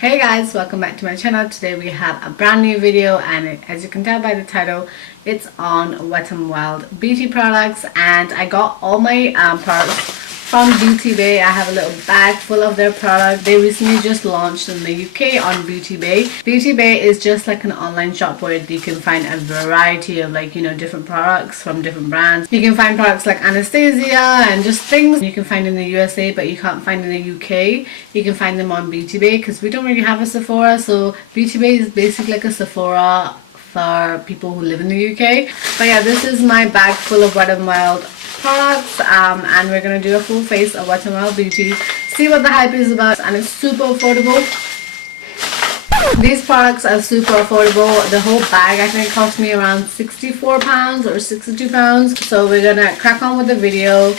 Hey guys, welcome back to my channel. Today we have a brand new video, and as you can tell by the title, it's on Wet n Wild beauty products. And I got all my products from Beautybay. I have a little bag full of their products. They recently just launched in the UK on Beautybay. Beautybay is just like an online shop where you can find a variety of different products from different brands. You can find products like Anastasia and just things you can find in the USA but you can't find in the UK. You can find them on Beautybay because we don't really have a Sephora, so Beautybay is basically like a Sephora for people who live in the UK. But yeah, this is my bag full of Wet n Wild products, and we're gonna do a full face of Wet n Wild beauty, see what the hype is about, and it's super affordable. These products are super affordable. The whole bag I think cost me around £64 or £62. So we're gonna crack on with the video,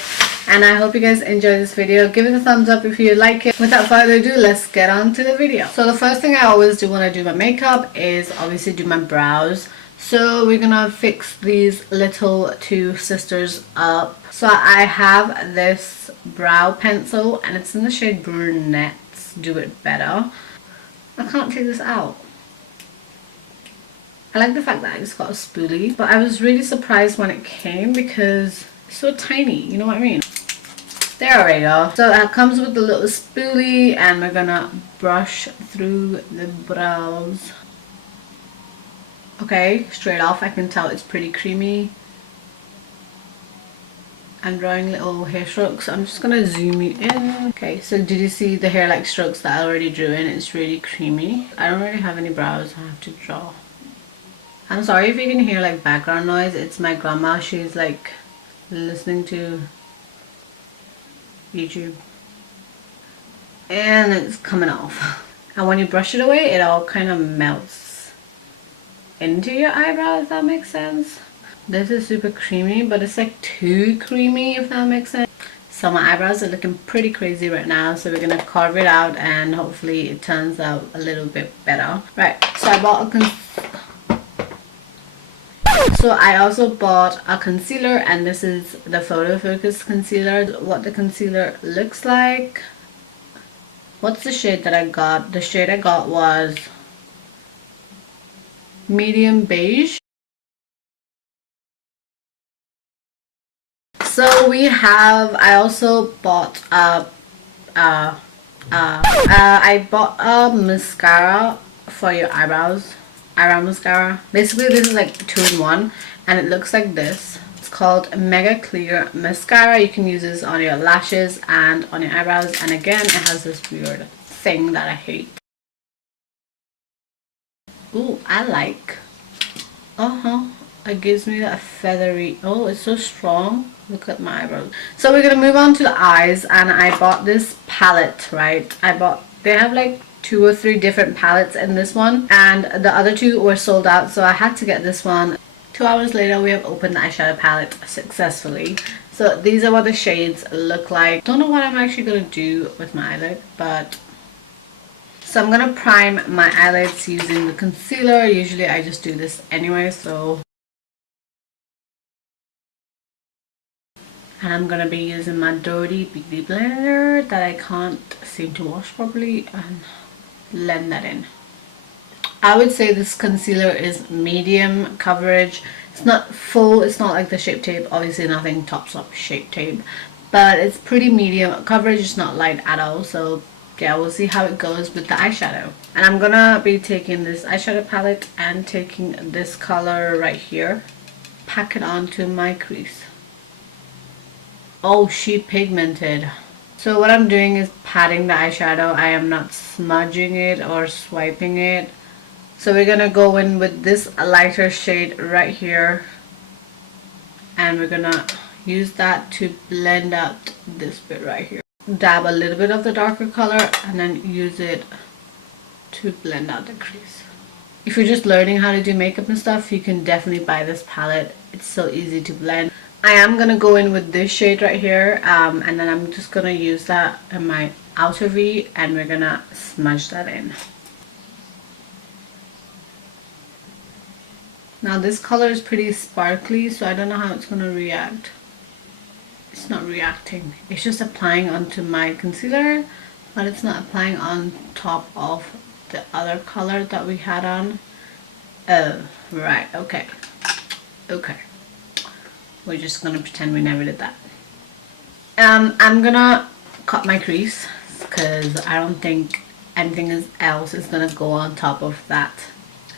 and I hope you guys enjoy this video. Give it a thumbs up if you like it. Without further ado, let's get on to the video. So the first thing I always do when I do my makeup is obviously do my brows. So we're gonna fix these little two sisters up. So I have this brow pencil and it's in the shade Brunettes Do It Better. I can't take this out. I like the fact that it's got a spoolie, but I was really surprised when it came because it's so tiny, you know what I mean? There we go. So it comes with the little spoolie, and we're gonna brush through the brows. Okay, straight off I can tell it's pretty creamy. I'm drawing little hair strokes. I'm just gonna zoom you in. Okay, so did you see the hair like strokes that I already drew in? It's really creamy. I don't really have any brows I have to draw. I'm sorry if you can hear like background noise. It's my grandma. She's like listening to YouTube. And it's coming off. And when you brush it away, it all kind of melts into your eyebrow, if that makes sense. This is super creamy, but it's like too creamy, if that makes sense. So my eyebrows are looking pretty crazy right now, so we're gonna carve it out and hopefully it turns out a little bit better. Right, so I also bought a concealer, and this is the Photo Focus concealer. What the concealer looks like. What's the shade that I got? The shade I got was medium beige. So we have, I also bought I bought a mascara for your eyebrows, eyebrow mascara. Basically this is like 2-in-1, and it looks like this. It's called Mega Clear Mascara. You can use this on your lashes and on your eyebrows, and again it has this weird thing that I hate. Ooh, I like. It gives me that feathery. Oh, it's so strong. Look at my eyebrows. So we're gonna move on to the eyes, and I bought this palette, right? They have like 2 or 3 different palettes in this one, and the other 2 were sold out, so I had to get this one. 2 hours later, we have opened the eyeshadow palette successfully. So these are what the shades look like. Don't know what I'm actually gonna do with my eyelid, but so I'm gonna prime my eyelids using the concealer. Usually I just do this anyway, so. And I'm gonna be using my dirty beauty blender that I can't seem to wash properly and blend that in. I would say this concealer is medium coverage. It's not full, it's not like the Shape Tape. Obviously nothing tops up Shape Tape, but it's pretty medium coverage. It's not light at all, so yeah, we'll see how it goes with the eyeshadow. And I'm gonna be taking this eyeshadow palette and taking this color right here, pack it onto my crease. Oh, she pigmented. So what I'm doing is patting the eyeshadow. I am not smudging it or swiping it. So we're gonna go in with this lighter shade right here, and we're gonna use that to blend out this bit right here. Dab a little bit of the darker color and then use it to blend out the crease. If you're just learning how to do makeup and stuff, you can definitely buy this palette. It's so easy to blend. I am gonna go in with this shade right here, and then I'm just gonna use that in my outer V, and we're gonna smudge that in. Now this color is pretty sparkly, so I don't know how it's gonna react. It's not reacting. It's just applying onto my concealer, but it's not applying on top of the other color that we had on. Oh, right, okay. Okay. We're just gonna pretend we never did that. I'm gonna cut my crease because I don't think anything else is gonna go on top of that.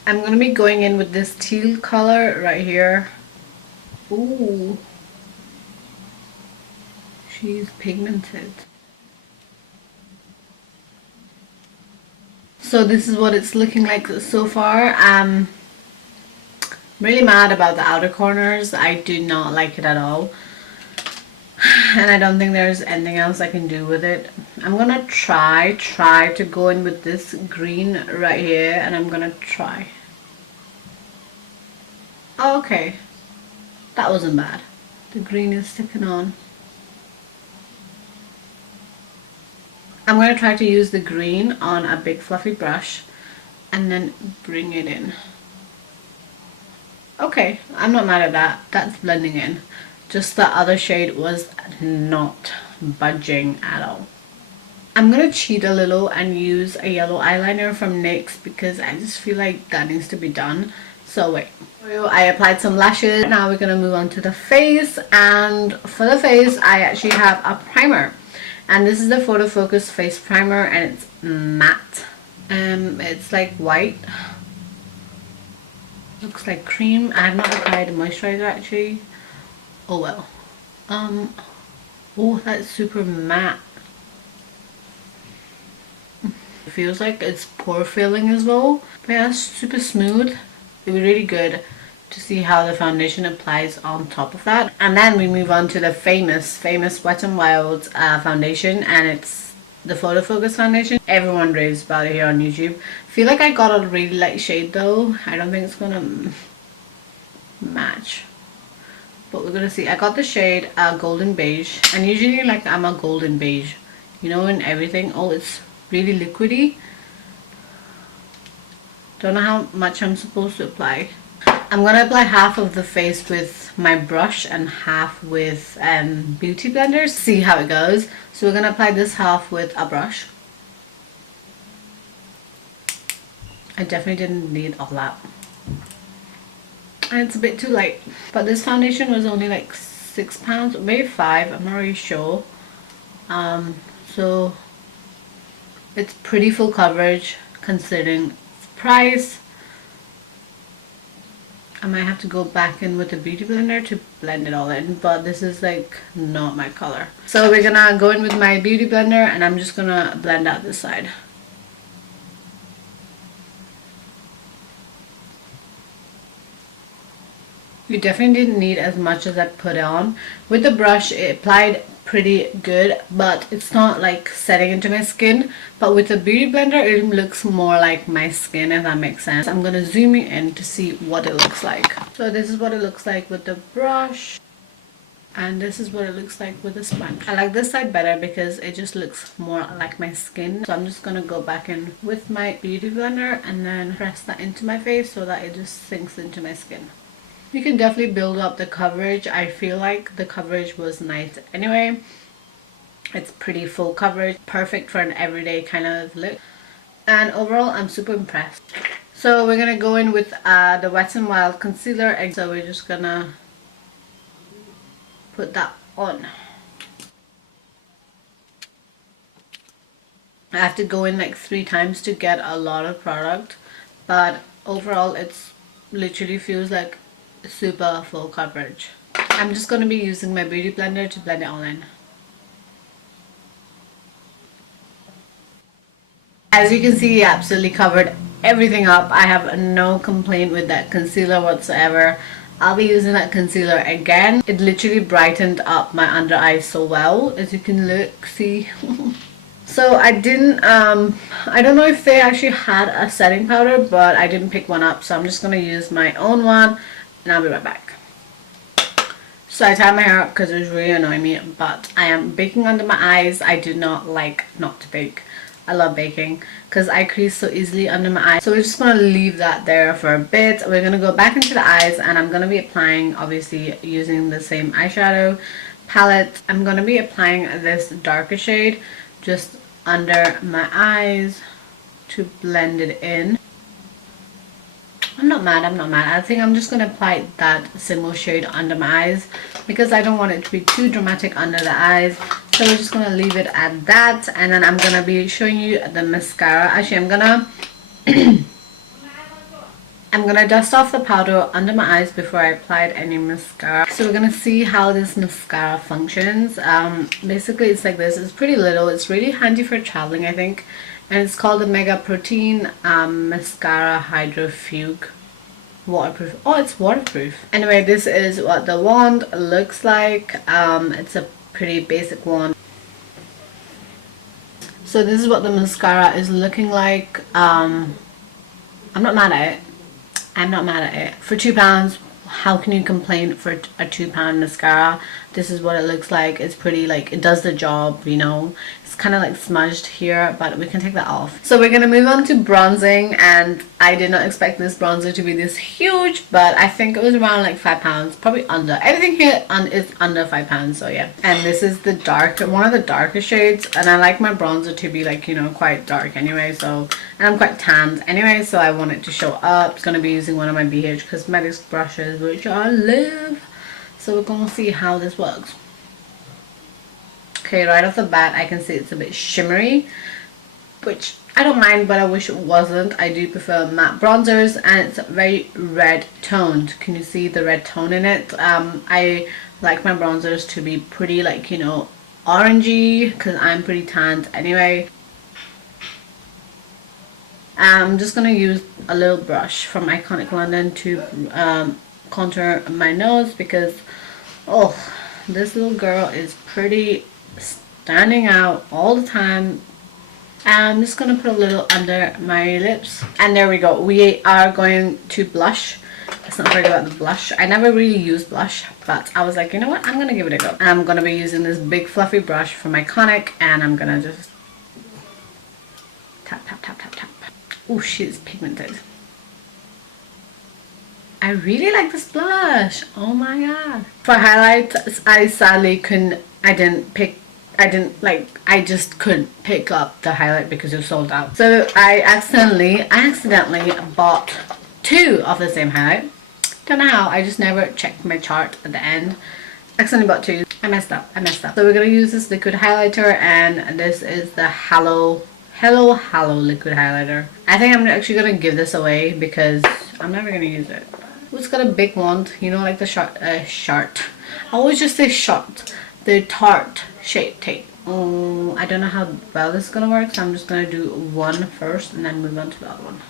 I'm gonna be going in with this teal color right here. Ooh, she's pigmented. So this is what it's looking like so far. I'm really mad about the outer corners. I do not like it at all. And I don't think there's anything else I can do with it. I'm gonna try to go in with this green right here, and I'm gonna try. Oh, okay. That wasn't bad. The green is sticking on. I'm going to try to use the green on a big fluffy brush and then bring it in. Okay, I'm not mad at that. That's blending in. Just the other shade was not budging at all. I'm going to cheat a little and use a yellow eyeliner from NYX because I just feel like that needs to be done. So wait. I applied some lashes. Now we're going to move on to the face, and for the face I actually have a primer. And this is the Photo Focus Face Primer, and it's matte. It's like white. Looks like cream. I have not applied a moisturizer actually. Oh well. Oh, that's super matte. It feels like it's pore filling as well. But yeah, it's super smooth. It would be really good to see how the foundation applies on top of that. And then we move on to the famous Wet n Wild foundation, and it's the Photo Focus foundation. Everyone raves about it here on YouTube. I feel like I got a really light shade though. I don't think it's gonna match, but we're gonna see. I got the shade golden beige, and usually like I'm a golden beige, you know, in everything. Oh, it's really liquidy. Don't know how much I'm supposed to apply. I'm going to apply half of the face with my brush and half with Beauty Blender. See how it goes. So we're going to apply this half with a brush. I definitely didn't need all that. And it's a bit too light. But this foundation was only like £6, maybe 5, I'm not really sure. So it's pretty full coverage considering its price. I might have to go back in with a Beauty Blender to blend it all in, but this is like not my color. So we're gonna go in with my Beauty Blender, and I'm just gonna blend out this side. You definitely didn't need as much as I put on. With the brush, it applied pretty good, but it's not like setting into my skin. But with the Beauty Blender, it looks more like my skin, if that makes sense. I'm gonna zoom in to see what it looks like. So this is what it looks like with the brush, and this is what it looks like with the sponge. I like this side better because it just looks more like my skin. So I'm just gonna go back in with my Beauty Blender and then press that into my face so that it just sinks into my skin. You can definitely build up the coverage. I feel like the coverage was nice anyway. It's pretty full coverage, perfect for an everyday kind of look. And overall, I'm super impressed. So we're gonna go in with the Wet n Wild concealer, and so we're just gonna put that on. I have to go in like 3 times to get a lot of product, but overall it's literally feels like super full coverage. I'm just going to be using my Beauty Blender to blend it all in. As you can see, I absolutely covered everything up. I have no complaint with that concealer whatsoever. I'll be using that concealer again. It literally brightened up my under eyes so well, as you can look, see. So I didn't, I don't know if they actually had a setting powder, but I didn't pick one up. So I'm just going to use my own one, and I'll be right back. So I tied my hair up because it was really annoying me, but I am baking under my eyes. I do not like not to bake. I love baking because I crease so easily under my eyes. So we're just going to leave that there for a bit. We're going to go back into the eyes, and I'm going to be applying, obviously using the same eyeshadow palette. I'm going to be applying this darker shade just under my eyes to blend it in. I'm not mad, I'm not mad. I think I'm just going to apply that similar shade under my eyes because I don't want it to be too dramatic under the eyes. So we're just going to leave it at that, and then I'm going to be showing you the mascara. Actually, I'm gonna dust off the powder under my eyes before I applied any mascara. So we're gonna see how this mascara functions. Basically it's like this. It's pretty little. It's really handy for traveling, I think. And it's called the Mega Protein Mascara Hydro Fugue. Waterproof. Oh, it's waterproof. Anyway, this is what the wand looks like. It's a pretty basic wand. So this is what the mascara is looking like. I'm not mad at it. I'm not mad at it. For £2, how can you complain for a £2 mascara? This is what it looks like. It's pretty, like, it does the job, you know. It's kind of like smudged here, but we can take that off. So we're gonna move on to bronzing, and I did not expect this bronzer to be this huge, but I think it was around like £5, probably under. Everything here is under £5, so yeah. And this is the one of the darker shades, and I like my bronzer to be, like, you know, quite dark anyway. So, and I'm quite tanned anyway, so I want it to show up. It's gonna be using one of my BH Cosmetics brushes, which I love. So we're gonna see how this works. Okay, right off the bat I can see it's a bit shimmery, which I don't mind, but I wish it wasn't. I do prefer matte bronzers, and it's very red toned. Can you see the red tone in it? I like my bronzers to be pretty, like, you know, orangey, because I'm pretty tanned anyway. I'm just gonna use a little brush from Iconic London to contour my nose, because oh, this little girl is pretty standing out all the time. I'm just gonna put a little under my lips, and there we go. We are going to blush. Let's not forget about the blush. I never really use blush, but I was like, you know what, I'm gonna give it a go. I'm gonna be using this big fluffy brush from Iconic, and I'm gonna just tap tap tap tap tap. Oh, she's pigmented. I really like this blush. Oh my god. For highlights, I sadly I just couldn't pick up the highlight because it was sold out. So I accidentally bought 2 of the same highlight. Don't know how, I just never checked my chart at the end. Accidentally bought 2. I messed up. So we're gonna use this liquid highlighter, and this is the Hello liquid highlighter. I think I'm actually gonna give this away because I'm never gonna use it. It's got a big wand, you know, like the Shart. I always just say Shart. The Tarte Shape Tape. Oh, I don't know how well this is gonna work, so I'm just gonna do one first and then move on to the other one.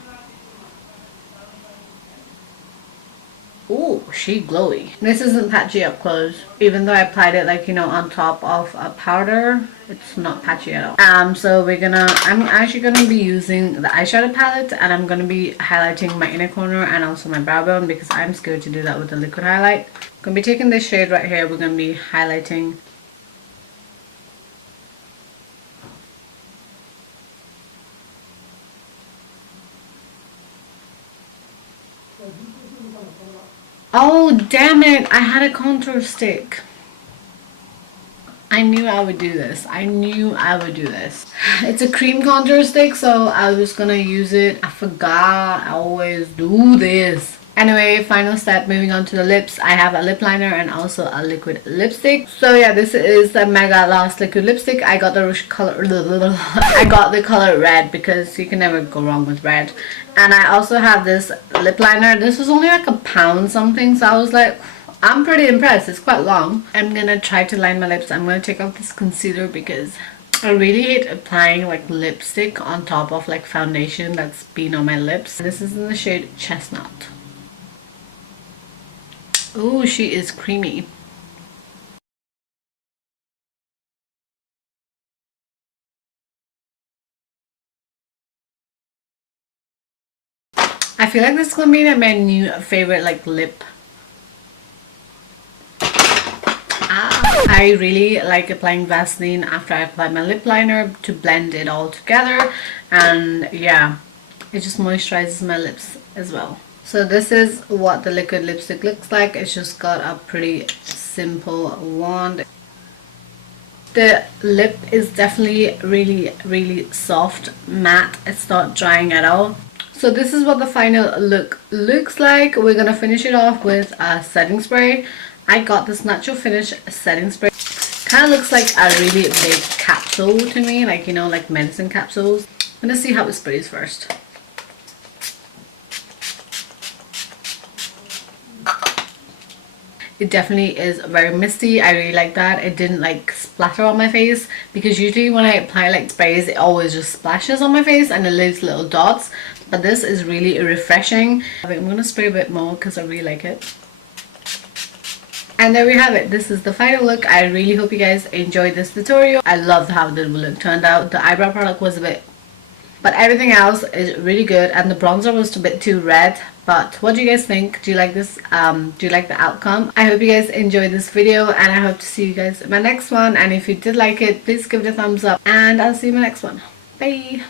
Oh, she glowy. This isn't patchy up close. Even though I applied it, like, you know, on top of a powder, it's not patchy at all. So I'm actually gonna be using the eyeshadow palette, and I'm gonna be highlighting my inner corner and also my brow bone because I'm scared to do that with the liquid highlight. I'm gonna be taking this shade right here. We're gonna be highlighting. Oh, damn it. I had a contour stick. I knew I would do this. It's a cream contour stick, so I was gonna use it. I forgot. I always do this. Anyway, final step, moving on to the lips. I have a lip liner and also a liquid lipstick. So yeah, this is the Mega Lost liquid lipstick. I got the color red because you can never go wrong with red. And I also have this lip liner. This was only like £1 something, so I was like, I'm pretty impressed. It's quite long. I'm gonna try to line my lips. I'm gonna take off this concealer because I really hate applying like lipstick on top of like foundation that's been on my lips. This is in the shade Chestnut. Oh, she is creamy. I feel like this is gonna be like my new favorite like lip. I really like applying Vaseline after I apply my lip liner to blend it all together, and yeah, it just moisturizes my lips as well. So this is what the liquid lipstick looks like. It's just got a pretty simple wand. The lip is definitely really soft, matte. It's not drying at all. So this is what the final look looks like. We're gonna finish it off with a setting spray. I got this natural finish setting spray. Kind of looks like a really big capsule to me, like, you know, like medicine capsules. I'm gonna see how it sprays first. It definitely is very misty. I really like that. It didn't like splatter on my face, because usually when I apply like sprays, it always just splashes on my face and it leaves little dots. But this is really refreshing. I'm gonna spray a bit more because I really like it. And there we have it. This is the final look. I really hope you guys enjoyed this tutorial. I love how the look turned out. The eyebrow product was a bit, but everything else is really good, and the bronzer was a bit too red. But what do you guys think? Do you like this? Do you like the outcome? I hope you guys enjoyed this video, and I hope to see you guys in my next one. And if you did like it, please give it a thumbs up, and I'll see you in my next one. Bye.